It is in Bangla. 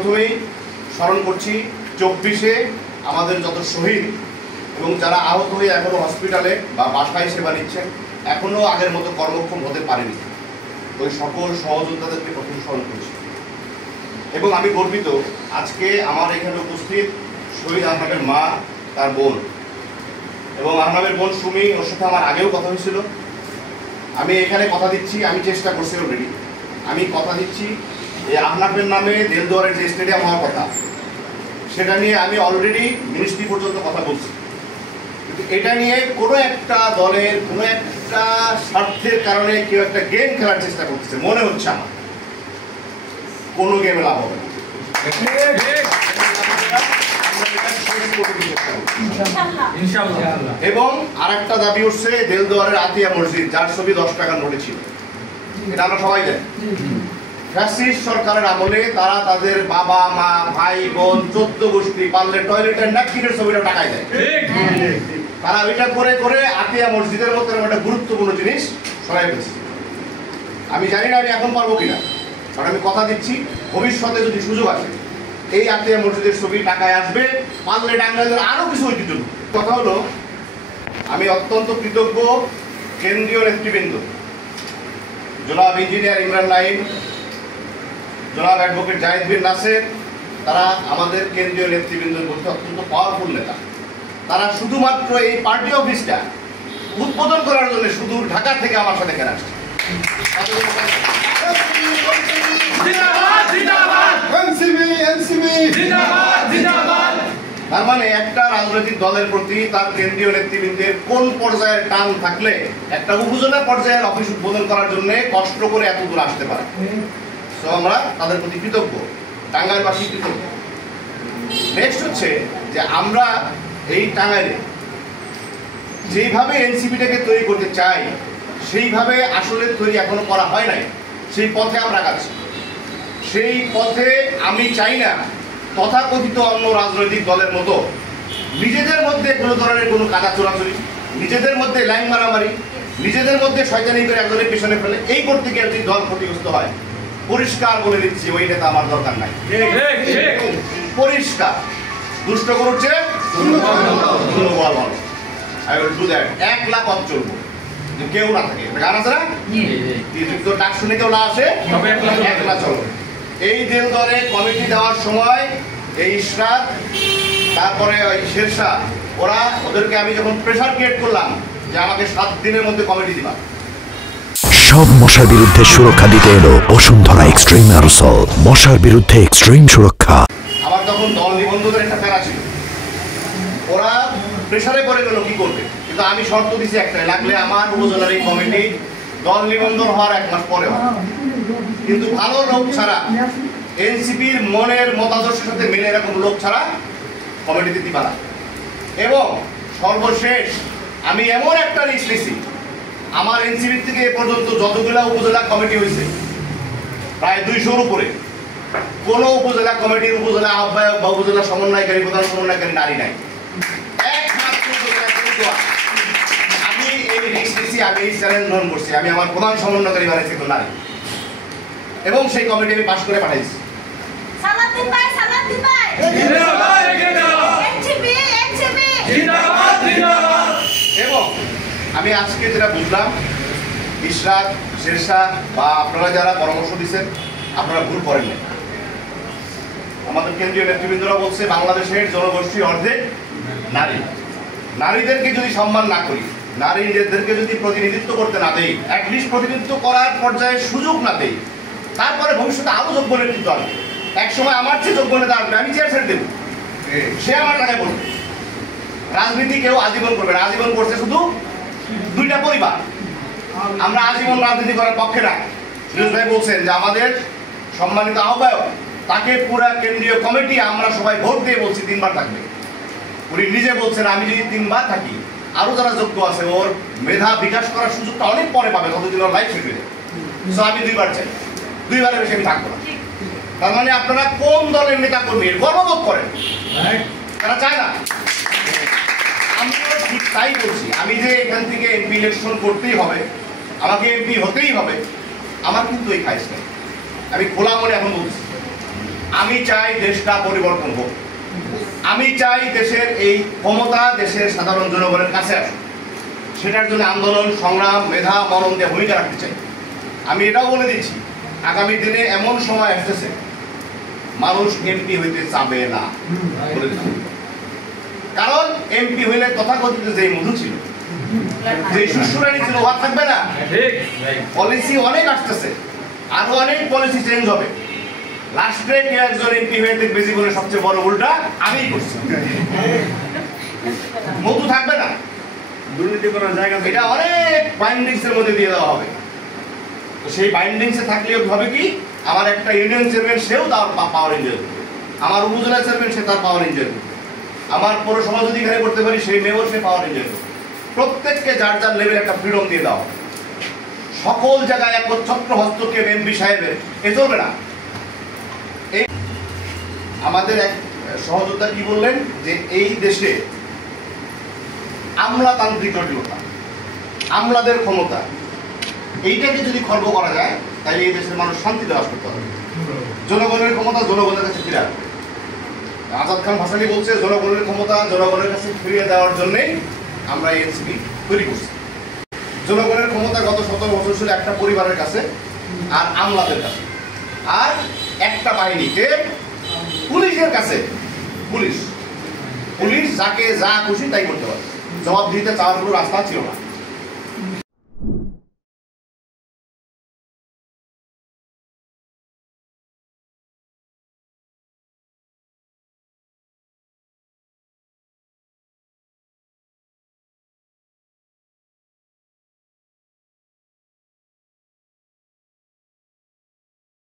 প্রথমেই স্মরণ করছি 24-এ আমাদের যত শহীদ এবং যারা আহত হয়ে এখনও হসপিটালে বা বাসায় সেবা নিচ্ছেন, এখনও আগের মতো কর্মক্ষম হতে পারেনি, ওই সকল সহযোদ্ধাদেরকে প্রথম স্মরণ করছি। এবং আমি গর্বিত আজকে আমার এখানে উপস্থিত শহীদ আহনাবের মা, তার বোন এবং আহনাবের বোন সুমি, ওর সাথে আমার আগেও কথা হয়েছিল। আমি এখানে কথা দিচ্ছি, আমি চেষ্টা করছি অলরেডি, আমি কথা দিচ্ছি এই আহনাবের নামে দেলদুয়ারের যে স্টেডিয়াম হওয়ার কথা, সেটা নিয়ে আমি অলরেডি মিনিস্ট্রি পর্যন্ত কথা বলছি। কিন্তু এটা নিয়ে কোনো একটা দলের কোনো একটা স্বার্থের কারণে কেউ একটা গেম খেলার চেষ্টা করতেছে, মনে হচ্ছে আমার। কোনো গেমে লাভ হবে না। এবং আর একটা দাবি উঠছে দেলদুয়ারের আতিয়া মসজিদ, যার ছবি 10 টাকার নোটে ছিল, এটা আমরা সবাই জানি। ফ্যাসিস্ট সরকারের আমলে তারা তাদের বাবা মা ভাই বোন 14 গোষ্ঠী পারলে টয়লেটের ন্যাপকিনের ছবিটা টাকায় দেয়। তারা ওইটা করে করে আতিয়া মসজিদের মতো একটা গুরুত্বপূর্ণ জিনিস সরাই ফেলছে। আমি জানি না আমি এখন পারবো কিনা, কারণ আমি কথা দিচ্ছি ভবিষ্যতে যদি সুযোগ আসে এই আতিয়া মসজিদের ছবি টাকায় আসবে, পারলে টাঙ্গাইলের আরো কিছু ঐতিহ্য। কথা হলো, আমি অত্যন্ত কৃতজ্ঞ কেন্দ্রীয় নেতৃবৃন্দ, জনাব ইঞ্জিনিয়ার ইমরান নাইম, জনাব অ্যাডভোকেট জাহিদ বিন নাসের, তারা আমাদের কেন্দ্রীয় নেতৃবৃন্দের মধ্যে অত্যন্ত পাওয়ারফুল নেতা। তারা শুধুমাত্র এই পার্টি অফিসটা উদ্বোধন করার জন্য শুধু ঢাকা থেকে আমার সাথে কেনা আসছে। তার মানে একটা রাজনৈতিক দলের প্রতি তার কেন্দ্রীয় নেতৃবৃন্দের কোন পর্যায়ের টান থাকলে একটা উপজেলা পর্যায়ের অফিস উদ্বোধন করার জন্য কষ্ট করে এত দূর আসতে পারে। তো আমরা তাদের প্রতি কৃতজ্ঞ, টাঙ্গাইলবাসী কৃতজ্ঞ। নেক্সট হচ্ছে যে আমরা এই টাঙ্গাইলে যেইভাবে এনসিপিটাকে তৈরি করতে চাই সেইভাবে আসলে তৈরি এখনো করা হয় নাই, সেই পথে আমরা যাচ্ছি। সেই পথে আমি চাই না তথাকথিত অন্য রাজনৈতিক দলের মতো নিজেদের মধ্যে কোনো ধরনের কোনো কাদা চোরাচুরি, নিজেদের মধ্যে লাইন মারামারি, নিজেদের মধ্যে শয়তানি করে একজনের পেছনে ফেলে এই করতে গিয়ে যদি দল ক্ষতিগ্রস্ত হয়, পরিষ্কার বলে দিচ্ছি ওই নেতা আমার দরকার নাই। পরিষ্কার, দুষ্ট করছে 1 লাখ পথ চলবো, কেউ না থাকে, গান আছে না, তো ডাক শুনে কেউ না আসে, 1 লাখ চলবে। এই দেলদরে কমিটি দেওয়ার সময় এই ইশরাত, তারপরে ওই শেরশাহ, ওদেরকে আমি যখন প্রেশার ক্রিয়েট করলাম যে আমাকে 7 দিনের মধ্যে কমিটি দিবা, সব মশার বিরুদ্ধে সুরক্ষা দিতে এলো বসুন্ধরা এক্সট্রিম অ্যারোসল, মশার বিরুদ্ধে এক্সট্রিম সুরক্ষা। আমার তখন দল নিবন্ধনের একটা প্যারা ছিল, ওরা প্রেশারে করে গেল কি করবে, কিন্তু আমি শর্ত দিছি একটাই, লাগলে আমার উপজেলার এই কমিটি দল নিবন্ধন হওয়ার 1 মাস পরে হয়, কিন্তু ভালো লোক ছাড়া, এনসিপির মনের মতাদর্শের সাথে মিলে এরকম লোক ছাড়া কমিটিতে দিবা না। এবং সর্বশেষ আমি এমন একটা রিস্ক নিছি, আমার এনসিপির থেকে এ পর্যন্ত যতগুলা উপজেলা কমিটি হয়েছে প্রায় 200-র উপরে, কোন উপজেলা কমিটির উপজেলা আহ্বায়ক বা উপজেলা সমন্বয়কারী, প্রধান সমন্বয়কারী নারী নাই, একমাত্র। আমি এই রিস্ক নিছি, আমি এই চ্যালেঞ্জ গ্রহণ করছি, আমি আমার প্রধান সমন্বয়কারী বানাইছি একজন নারী, এবং সেই কমিটি আমি পাশ করে পাঠাইছি। এবং আমি আজকে যেটা বুঝলাম, ইশরাক, শেরশাহ বা আপনারা যারা পরামর্শ দিচ্ছেন, আপনারা ভুল করেন না। আমাদের কেন্দ্রীয় নেতৃবৃন্দরা বলছে বাংলাদেশের জনগোষ্ঠী অর্ধেক নারী, নারীদেরকে যদি সম্মান না করি, নারীদেরকে যদি প্রতিনিধিত্ব করতে না দেই, অ্যাটলিস্ট প্রতিনিধিত্ব করার পর্যায়ে সুযোগ না দেই, তারপরে ভবিষ্যতে আরো যোগ্য নেতৃত্ব আসবে। একসময় আমার চেয়ে যোগ্য নেতা আসবে, আমি চেয়ার ছেড়ে দেবো, সে আমার টাকায় বলবে। রাজনীতি কেউ আজীবন করবে না, আজীবন করছে শুধু 2টা পরিবার। আমরা আজীবন রাজনীতি করার পক্ষে না। ফিরোজ ভাই বলছেন যে আমাদের সম্মানিত আহ্বায়ক, তাকে পুরা কেন্দ্রীয় কমিটি আমরা সবাই ভোট দিয়ে বলছি 3 বার থাকবে। উনি নিজে বলছেন আমি যদি 3 বার থাকি, আরো যারা যোগ্য আছে ওর মেধা বিকাশ করার সুযোগটা অনেক পরে পাবে, ততদিন ওর লাইফ সেট হয়ে যাবে। আমি 2 বার চাই, 2 বারের বেশি আমি থাকবো না। তার মানে আপনারা কোন দলের নেতা কর্মী গর্ববোধ করেন, তারা চায় না। আমিও ঠিক তাই বলছি, আমি যে এখান থেকে এমপি ইলেকশন করতেই হবে, আমাকে এমপি হতেই হবে, আমার কিন্তু এই খাইস নেই। আমি খোলা মনে এখন বলছি, আমি চাই দেশটা পরিবর্তন হোক, আমি চাই দেশের এই ক্ষমতা দেশের সাধারণ জনগণের কাছে আসুক। সেটার জন্য আন্দোলন, সংগ্রাম, মেধা, মরণ দিয়ে ভূমিকা রাখতে চাই। আমি এটাও বলে দিচ্ছি, আগামী দিনে এমন সময় আসতেছে মানুষ এমপি হইতে চাবে না, বলে দিচ্ছি। কারণ এমপি হইলে তথাকথিত যে মধু ছিল, যে সুশুরানি ছিল, ওয়া থাকবে না। পলিসি অনেক আসতেছে, আরো অনেক পলিসি চেঞ্জ হবে। লাস্টে কে একজন এমপি হয়ে দেখবে জীবনের সবচেয়ে বড় উল্টা আমিই করছি, মধু থাকবে না, দুর্নীতি করার জায়গা। এটা অনেক বাইন্ডিংস এর মধ্যে দিয়ে দেওয়া হবে। তো সেই বাইন্ডিংসে থাকলে হবে কি, আমার একটা ইউনিয়ন চেয়ারম্যান সেও তার পাওয়ার এনজয় করবে, আমার উপজেলা চেয়ারম্যান সে তার পাওয়ার এনজয় করবে, আমার পৌরসভা যদি এখানে করতে পারি সেই মেয়র সে পাওয়ার এনজয় করবে। প্রত্যেককে যার যার লেভেল একটা ফ্রিডম দিয়ে দেওয়া হবে। সকল জায়গায় একচ্ছত্র হস্তক্ষেপ এমপি সাহেবের এ চলবে না। আমাদের এক সহযোদ্ধা কি বললেন যে এই দেশে আমলাতান্ত্রিক জটিলতা, আমলাদের ক্ষমতা, এইটাকে যদি খর্ব করা যায় তাহলে এই দেশের মানুষ শান্তিতে বাস করতে হবে। জনগণের ক্ষমতা জনগণের কাছে ফিরে আসবে। আজাদ খান ভাসানী বলছে জনগণের ক্ষমতা জনগণের কাছে ফিরিয়ে দেওয়ার জন্যই আমরা এনসিপি তৈরি করছি। জনগণের ক্ষমতা গত 17 বছর ছিল একটা পরিবারের কাছে আর আমলাদের কাছে, আর একটা বাহিনীকে পুলিশের কাছে। পুলিশ যাকে যা খুশি তাই করতে পারে, জবাব দিতে চাওয়ার কোনো রাস্তা ছিল না।